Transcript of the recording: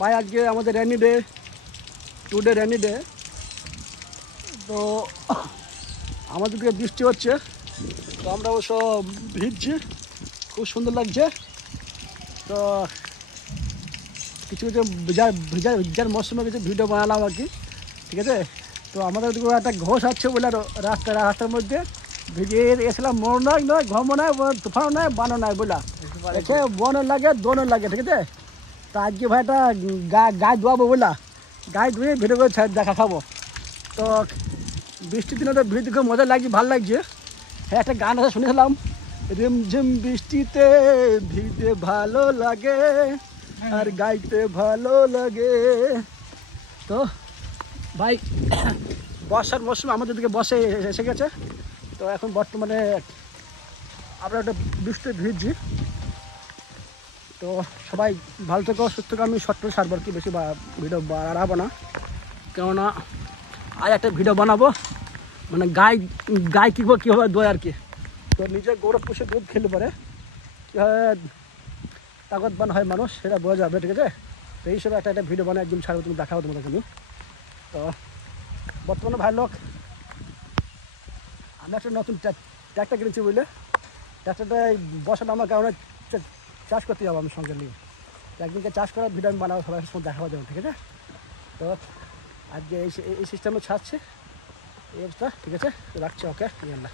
ভাই আজকে আমাদের rainy day, today rainy day. তো আমাদের দিকে বৃষ্টি হচ্ছে, তো আমরা অবশ্য ভিজছি, খুব সুন্দর লাগছে। তো কিছু কিছু ভিজার মৌসুমে কিছু ভিডিও বানালাম আর কি, ঠিক আছে। তো আমাদের দিকে একটা ঘোষ আছে বলে রাস্তার মধ্যে ভিজে এসেছিলাম, মন নয় ঘমও নয়, তুফানও নয়, বানও নয় বলা, এসে বনও লাগে দোনও লাগে, ঠিক আছে। তো আজকে ভাইটা গায়ে ধোয়াবো বললা, গায়ে ধুয়ে ভিডিও করে দেখা খাবো। তো বৃষ্টির দিনে তো ভিড় দেখে মজা লাগছে, ভালো লাগছে। হ্যাঁ, একটা গান আছে শুনেছিলাম, রিমঝিম বৃষ্টিতে ভিজতে ভালো লাগে আর গাইতে ভালো লাগে। তো ভাই বর্ষার মৌসুমে আমাদের দিকে বসে এসে গেছে। তো এখন বর্তমানে আমরা একটা বৃষ্টিতে ভিজছি। তো সবাই ভালো থেকো, সুস্থ থেকো। আমি শর্ট করে সারবো আর কি, বেশি ভিডিও বাড়াবো না, কেননা আজ একটা ভিডিও বানাবো মানে গায়ে কীভাবে দোয় আর কি। তো নিজের গৌরব পুষে দুধ খেলে পরে কীভাবে তাগতবান হয় মানুষ, সেটা বোঝা যাবে, ঠিক আছে। তো এই হিসেবে একটা ভিডিও বানায় একদম ছাড়বো, তুমি দেখাবো তোমাদের কিন্তু। তো বর্তমানে ভাই লোক আমি একটা নতুন ট্র্যাক্টর কিনেছি বুঝলে। ট্র্যাক্টরটা বসানো আমার কারণে চাষ করতে যাবো আমি সঙ্গে নিয়ে, একদিনকে চাষ করার ভিডিও আমি বানাবো, সবাই সঙ্গে দেখাবো যাবো, ঠিক আছে। তো আজকে এই সিস্টেমে ছাড়ছে এই অবস্থা, ঠিক আছে। রাখছি, ওকে, আল্লাহ।